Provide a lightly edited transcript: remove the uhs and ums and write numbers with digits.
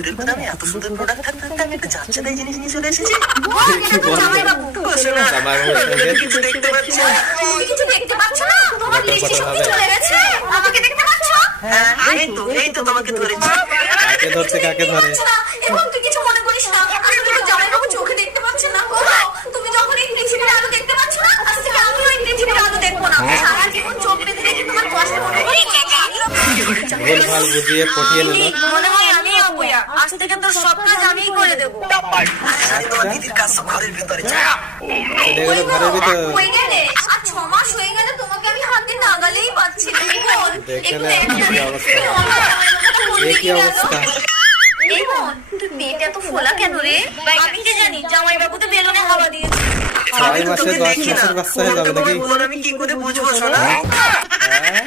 ওষুধের গুদামে এত সুন্দর প্রোডাক্ট থাকতে আমি একটা যাচ্ছে তাই জিনিস নিয়ে চলে এসেছি। কিছু দেখতে পাচ্ছি না। কিছু দেখতে পাচ্ছ না? তোমার দৃষ্টি শক্তি চলে গেছে। আমাকে দেখতে পাচ্ছ? হ্যাঁ, এই তো তোমাকে ধরেছি। কাকে ধরছে, কাকে ধরে? এখন তুই কিছু মনে করিস না। আসলে তোর জামাইবাবু চোখে দেখতে পাচ্ছে না। তুমি যখন এই পৃথিবীর আলো দেখতে পাচ্ছ না, আজ থেকে আমিও এই পৃথিবীর আলো দেখবো না। সারা জীবন চোখ বেঁধে রেখে তোমার কষ্ট মনে করি। ভুল ভাল বুঝিয়ে পটিয়ে নিল। মনে হয় আমি অপয়া। আজ থেকে তোর সব কাজ আমিই করে দেবো। আরে তোমার দিদির কাজ সব ঘরের ভেতরে। চলে গেল ঘরের ভিতর। হয়ে গেলে আর 6 মাস হয়ে গেলে তোমাকে আমি হাতে নাগালেই পাচ্ছি না। দেখলে কি অবস্থা, কি অবস্থা। এই বোন, তুই পেট এত ফোলা কেন রে? আমি কি জানি, জামাইবাবু তো বেলুনে হাওয়া দিয়েছে। 6 মাসে 10 মাসের বাচ্চা হয়ে যাবে নাকি? আমি কি করে বুঝবো শোনা? হ্যাঁ